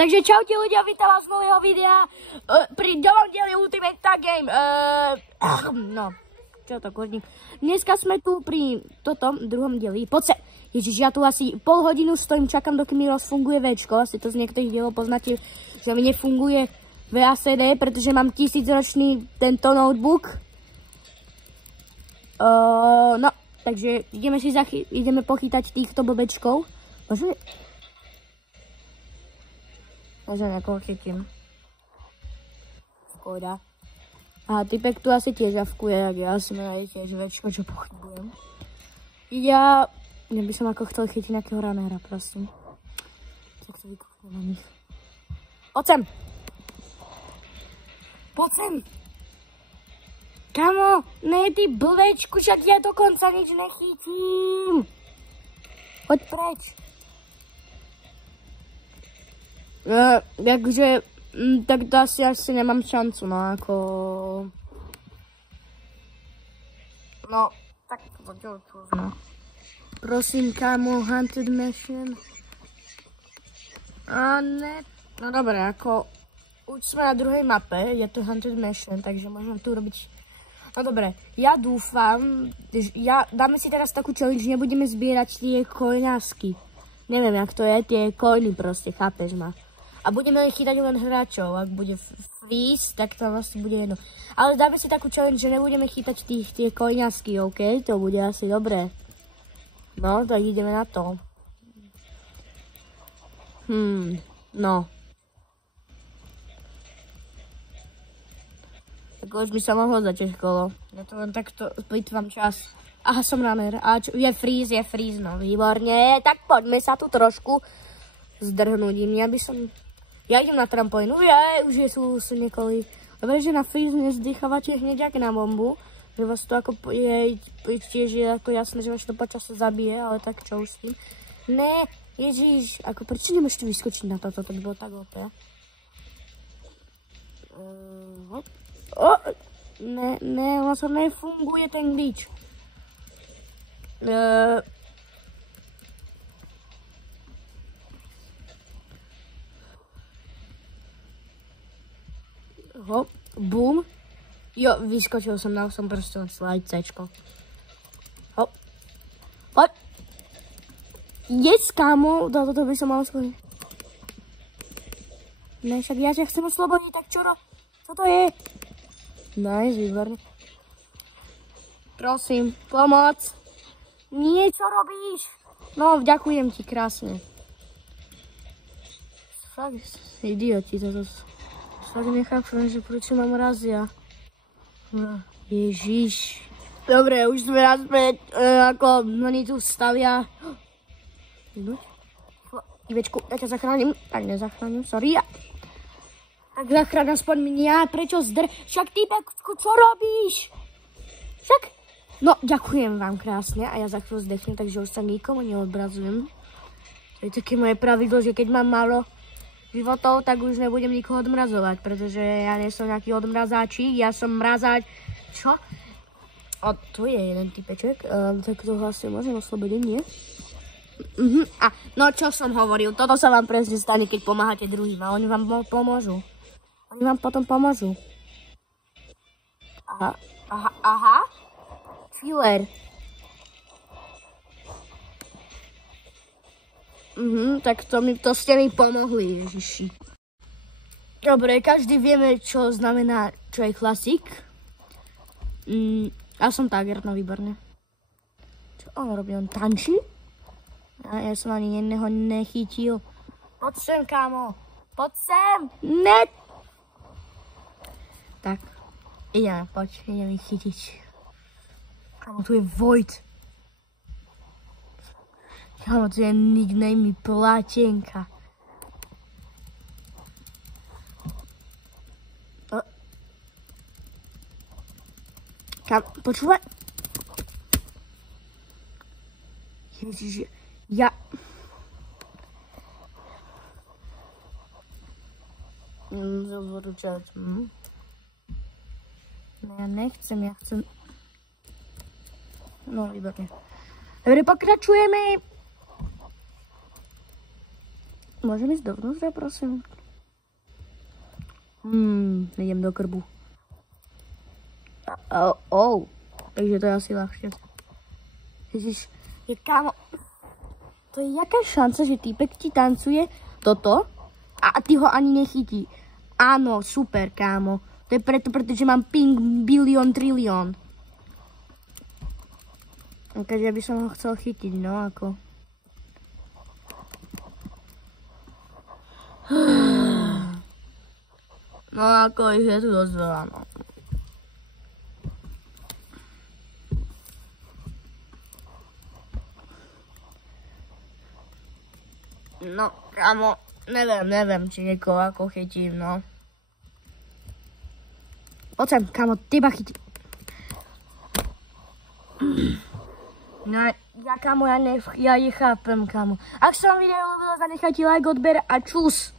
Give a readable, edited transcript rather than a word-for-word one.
Takže čaute ľudia, vítam vás z nového videa pri novom dieli Ultimate Tag Game. No, čo to kurník. Dneska sme tu pri druhom dieli. Poď sa. Ježiš, ja tu asi pol hodinu stojím, čakám, dokým mi rozfunguje Včko. Asi to z niektorých dielov poznáte, že mi nefunguje VACD, pretože mám 1000-ročný tento notebook. No, takže ideme pochytať týchto blbečkov. Možno nejakého chytím. Škoda. A typek tu asi tiež javkuje, jak ja si nájdete tiež Včko, čo pochybujem. Ja by som ako chcel chytiť nejakého runnera, prosím. Tak to vykúknem na nich. Poď sem! Poď sem! Kamo, ne ty blbečku, však ja dokonca nič nechytím. Poď preč. Takže, tak to asi nemám šancu, no ako... No, tak to no. Prosím, kámo, Haunted Mansion. A ne, no dobre, ako... Už sme na druhej mape, je to Haunted Mansion, takže môžem tu robiť... No dobre, ja dúfam, dáme si teraz takú challenge, nebudeme zbierať tie coinásky. Neviem, jak to je, tie coiny proste, chápeš ma. A budeme chytať len hráčov, ak bude freeze, tak to vlastne bude jedno. Ale dáme si takú challenge, že nebudeme chytať tie coinásky, OK? To bude asi dobré. No, tak ideme na to. No. Tak už by sa mohlo začať kolo. Ja to len takto plýtvam čas. Aha, som runner. A čo, je freeze, no výborne. Tak poďme sa tu trošku zdrhnúť. Ja idem na trampolínu. Už sú niekoli. Dobre, že na freeze nezdýchávate hneď jak na bombu. Že vás to ako tiež je ako jasné, že vás to počas sa zabije, ale tak čo už s tým. Ne, ježiš, ako prečo nemôžete vyskočiť na toto, to by bolo tak OP. Ne, vlastne nefunguje ten glitch. Hop, boom. Jo, vyskočil som, dal som proste slide C-čko. Hop. Hop. Yes, kámo, toto by som mal skôr. Ne, však ja ťa chcem oslobodiť, tak čo to je? Nice, výborne. Prosím, pomoc. Nie, čo robíš? No, ďakujem ti krásne. Fakt, idioti, toto. Fakt nechápem, že prečo mám razia. Ježiš. Dobre, už sme naspäť, ako oni tu stavia. Ivečku, ja ťa zachránim. Tak nezachránim, sorry. Tak zachráň aspoň mňa, prečo Však ty, čo robíš? Však... No, ďakujem vám krásne a ja za chvíľu zdechnem, takže už sa nikomu neobrazujem. To je také moje pravidlo, že keď mám málo životov, tak už nebudem nikoho odmrazovať, pretože ja nie som nejaký odmrazáčik, ja som mrazáč... Čo? A tu je jeden typeček, tak to vlastne môžem oslobodiť, nie? A no čo som hovoril, toto sa vám presne stane, keď pomáhate druhým a oni vám pomôžu. Oni vám potom pomôžu. Aha. Filler. Tak to ste mi pomohli, ježiši. Dobre, každý vieme, čo znamená, čo je klasik. Ja som Tiger, no výborne. Čo on robí? On tančí? Ja som ani jedného nechytil. Poď sem, kámo. Poď sem. Ne. Tak. Ideme ich chytiť. Kámo, tu je Void. Kámo, tu je nickname Platenka. Počúvaj. Ježiže, ja... Zavorúčať. No ja nechcem, ja chcem... No, výborne. Dobre, pokračujeme. môžem ísť dovnútra, prosím? Idem do krbu. Takže to je asi ľahšie. Ježiš, kámo, to je jaká šanca, že týpek ti tancuje toto a ty ho ani nechytí. Áno, super, kámo. To je preto, pretože mám ping bilión trilión. Takže ja by som ho chcel chytiť, no ako. No ako ich je tu dosť veľa, no. No, kámo, neviem, či niekoho ako chytím, no. Poď sem, kámo, teba chytím. No, ja kámo, ja nechápem, kámo. Ak sa vám video ľúbilo, zanechajte like, odber a čus.